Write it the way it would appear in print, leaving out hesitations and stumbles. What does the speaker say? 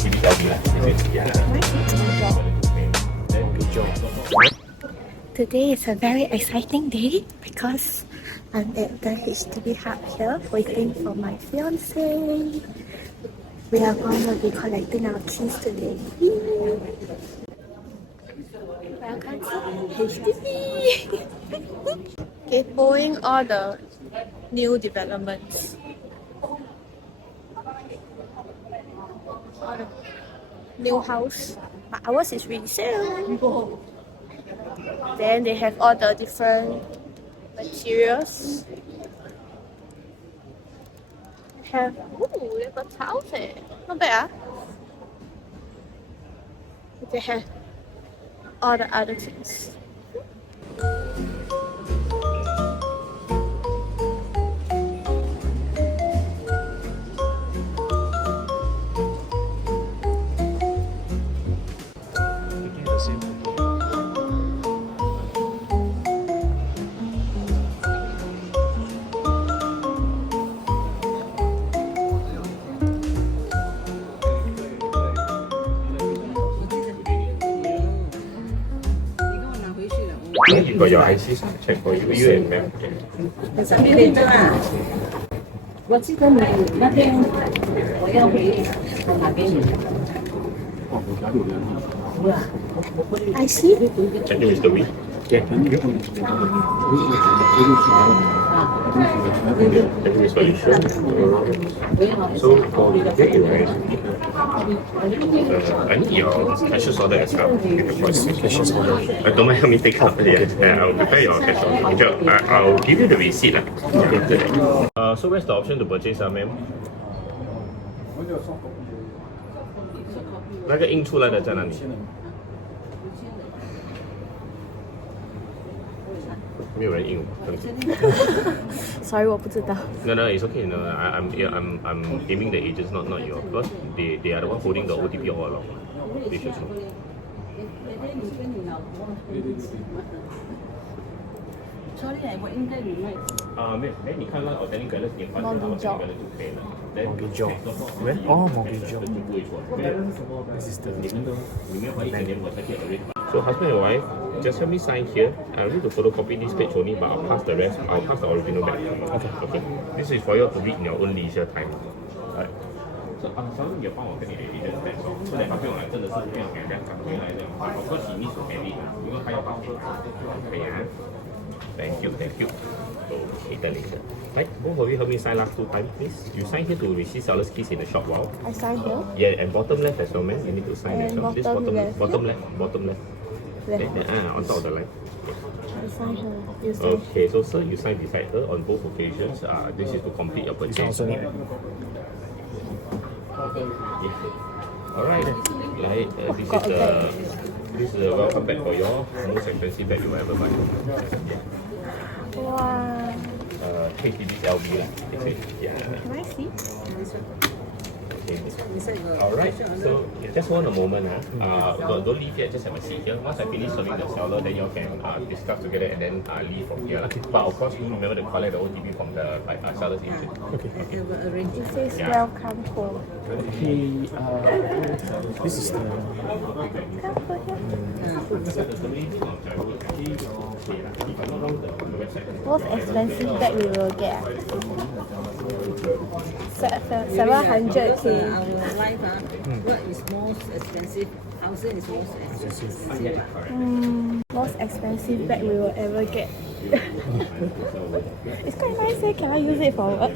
HDB LB lah. Today is a very exciting day because I'm at the HDB hub here waiting for my fiance. We are going to be collecting our keys today. Welcome to HDB. Okay, owing all the new developments. All the new house. But ours is resale. Then they have all the different materials. Have they got towels eh. Not bad. They have all the other things. You got your IC check for you and ma'am. 上面那个啊，我记得你那天我要回哪边？I see. Check you Mr. Wee. Yeah. Thank you, Mr. Lee. So for the day, right? I need your cashiers order as well. Cashiers order. Don't mind help me take out. Yeah, I'll prepare your cash order. I'll give you the receipt. So where's the option to purchase, ma'am? 那个印出来的在哪里？没有人印，对不起。Sorry, 我不知道。 No, it's okay. No, I'm aiming the agents, not you. Because they are the one holding the OTP all along. They should know. Sorry， 我应该你卖。没有，你看那 outstanding balance 你换成 outstanding balance 就可以了。Mortgage job. Where? Oh, mortgage job. This is the So husband and wife, just help me sign here. I need to photocopy this page only, but I'll pass the rest. I'll pass the original back. Okay. This is for you to read in your own leisure time. Alright. So 小龙也帮我跟你 edit 的 text 出来，他不用来，真的是不要给人家赶回来的。Of course he needs to edit，因为他要报备。可以啊。Thank you. Okay, done later. Right, both of you help me sign last 2 times, please. You sign here to receive seller's keys in the shop wow. I sign here. Yeah, and bottom left as well, man. You need to sign as well. This bottom left. Bottom left. On top of the line. I sign here. You sign. Okay, so sir, you sign beside her on both occasions. This is to complete your purchase. Alright. Right, this is a welcome bag for your most expensive bag you ever buy. Wow. HDB LB lah. Yeah. Can I see? Alright, so just one a moment. Don't leave yet, just have a seat here. Once I finish serving the seller, then you all can discuss together and then leave from here. But of course, remember to collect the OTP from the seller's agent. Okay. It says welcome home. This is the. Most expensive bag we will get. 700K. Our life, what is most expensive? Housing is most expensive. Most expensive bag we will ever get. It's quite nice. Can I use it for work?